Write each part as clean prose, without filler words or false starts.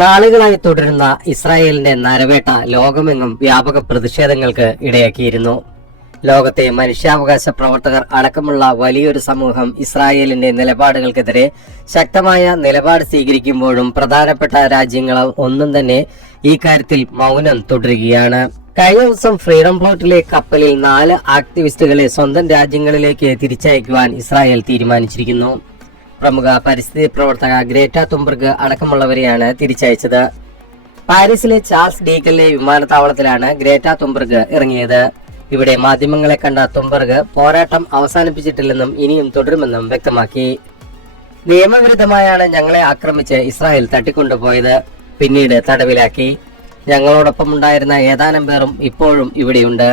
നാളുകളായി തുടരുന്ന ഇസ്രായേലിന്റെ നരവേട്ട ലോകമെങ്ങും വ്യാപക പ്രതിഷേധങ്ങൾക്ക് ഇടയാക്കിയിരുന്നു. ലോകത്തെ മനുഷ്യാവകാശ പ്രവർത്തകർ അടക്കമുള്ള വലിയൊരു സമൂഹം ഇസ്രായേലിന്റെ നിലപാടുകൾക്കെതിരെ ശക്തമായ നിലപാട് സ്വീകരിക്കുമ്പോഴും പ്രധാനപ്പെട്ട രാജ്യങ്ങൾ ഒന്നും തന്നെ ഈ കാര്യത്തിൽ മൗനം തുടരുകയാണ്. കഴിഞ്ഞ ദിവസം ഫ്രീഡം ഫ്ലോട്ടിലെ കപ്പലിൽ 4 ആക്ടിവിസ്റ്റുകളെ സ്വന്തം രാജ്യങ്ങളിലേക്ക് തിരിച്ചയക്കുവാൻ ഇസ്രായേൽ തീരുമാനിച്ചിരിക്കുന്നു. പ്രമുഖ പരിസ്ഥിതി പ്രവർത്തക ഗ്രേറ്റ തുംബർഗ് അടക്കമുള്ളവരെയാണ് തിരിച്ചയച്ചത്. പാരീസിലെ ചാൾസ് ഡീഗലിലെ വിമാനത്താവളത്തിലാണ് ഗ്രേറ്റ തുംബർഗ് ഇറങ്ങിയത്. ഇവിടെ മാധ്യമങ്ങളെ കണ്ട തുംബർഗ് പോരാട്ടം അവസാനിപ്പിച്ചിട്ടില്ലെന്നും ഇനിയും തുടരുമെന്നും വ്യക്തമാക്കി. നിയമവിരുദ്ധമായാണ് ഞങ്ങളെ ആക്രമിച്ച് ഇസ്രായേൽ തട്ടിക്കൊണ്ടുപോയത്, പിന്നീട് തടവിലാക്കി. ഞങ്ങളോടൊപ്പം ഉണ്ടായിരുന്ന ഏതാനും പേരും ഇപ്പോഴും ഇവിടെയുണ്ട്.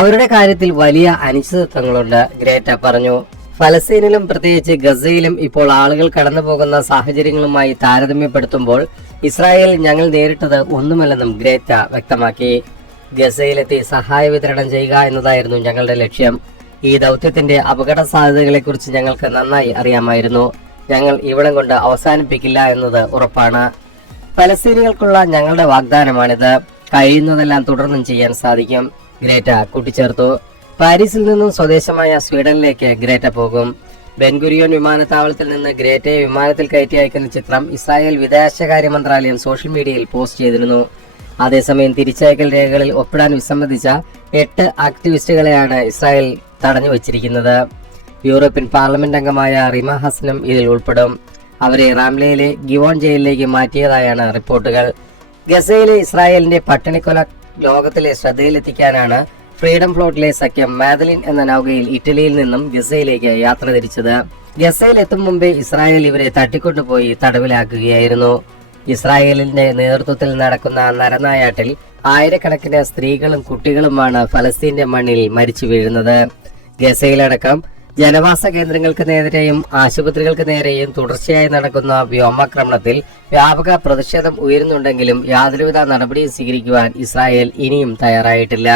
അവരുടെ കാര്യത്തിൽ വലിയ അനിശ്ചിതത്വങ്ങളുണ്ട്, ഗ്രേറ്റ പറഞ്ഞു. ഫലസ്തീനിലും പ്രത്യേകിച്ച് ഗസയിലും ഇപ്പോൾ ആളുകൾ കടന്നുപോകുന്ന സാഹചര്യങ്ങളുമായി താരതമ്യപ്പെടുത്തുമ്പോൾ ഇസ്രായേൽ ഞങ്ങൾ നേരിട്ടത് ഒന്നുമല്ലെന്നും ഗ്രേറ്റ വ്യക്തമാക്കി. ഗസയിലെത്തി സഹായ വിതരണം ചെയ്യുക എന്നതായിരുന്നു ഞങ്ങളുടെ ലക്ഷ്യം. ഈ ദൗത്യത്തിന്റെ അപകട സാധ്യതകളെക്കുറിച്ച് ഞങ്ങൾക്ക് നന്നായി അറിയാമായിരുന്നു. ഞങ്ങൾ ഇവിടം കൊണ്ട് അവസാനിപ്പിക്കില്ല എന്നത് ഉറപ്പാണ്. ഫലസ്തീനികൾക്കുള്ള ഞങ്ങളുടെ വാഗ്ദാനമാണിത്. കഴിയുന്നതെല്ലാം തുടർന്നും ചെയ്യാൻ സാധിക്കും, ഗ്രേറ്റ കൂട്ടിച്ചേർത്തു. പാരീസിൽ നിന്നും സ്വദേശമായ സ്വീഡനിലേക്ക് ഗ്രേറ്റ പോകും. ബെൻഗുരിയോൻ വിമാനത്താവളത്തിൽ നിന്ന് ഗ്രേറ്റയെ വിമാനത്തിൽ കയറ്റി അയക്കുന്ന ചിത്രം ഇസ്രായേൽ വിദേശകാര്യ മന്ത്രാലയം സോഷ്യൽ മീഡിയയിൽ പോസ്റ്റ് ചെയ്തിരുന്നു. അതേസമയം തിരിച്ചയക്കൽ രേഖകളിൽ ഒപ്പിടാൻ വിസമ്മതിച്ച 8 ആക്ടിവിസ്റ്റുകളെയാണ് ഇസ്രായേൽ തടഞ്ഞു വച്ചിരിക്കുന്നത്. യൂറോപ്യൻ പാർലമെന്റ് അംഗമായ റിമ ഹസനും ഇതിൽ ഉൾപ്പെടും. അവരെ റാംലയിലെ ഗിവോൺ ജയിലിലേക്ക് മാറ്റിയതായാണ് റിപ്പോർട്ടുകൾ. ഗസയിലെ ഇസ്രായേലിന്റെ പട്ടിണിക്കൊല ലോകത്തിലെ ശ്രദ്ധയിലെത്തിക്കാനാണ് ഫ്രീഡം ഫ്ലോട്ടിലെ സഖ്യം മാദലിൻ എന്ന നൗകയിൽ ഇറ്റലിയിൽ നിന്നും ഗസയിലേക്ക് യാത്ര തിരിച്ചത്. ഗസയിൽ എത്തും മുമ്പേ ഇസ്രായേൽ ഇവരെ തട്ടിക്കൊണ്ടുപോയി തടവിലാക്കുകയായിരുന്നു. ഇസ്രായേലിന്റെ നേതൃത്വത്തിൽ നടക്കുന്ന നരനായാട്ടിൽ ആയിരക്കണക്കിന് സ്ത്രീകളും കുട്ടികളുമാണ് ഫലസ്തീന്റെ മണ്ണിൽ മരിച്ചു വീഴുന്നത്. ഗസയിലടക്കം ജനവാസ കേന്ദ്രങ്ങൾക്ക് നേരെയും ആശുപത്രികൾക്ക് നേരെയും തുടർച്ചയായി നടക്കുന്ന വ്യോമാക്രമണത്തിൽ വ്യാപക പ്രതിഷേധം ഉയരുന്നുണ്ടെങ്കിലും യാതൊരുവിധ നടപടിയും സ്വീകരിക്കുവാൻ ഇസ്രായേൽ ഇനിയും തയ്യാറായിട്ടില്ല.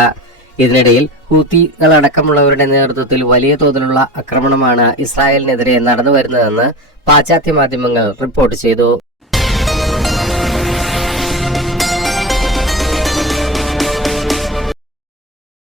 ഇതിനിടയിൽ ഹൂത്തികളടക്കമുള്ളവരുടെ നേതൃത്വത്തിൽ വലിയ തോതിലുള്ള ആക്രമണമാണ് ഇസ്രായേലിനെതിരെ നടന്നു വരുന്നതെന്ന് പാശ്ചാത്യ മാധ്യമങ്ങൾ റിപ്പോർട്ട് ചെയ്തു.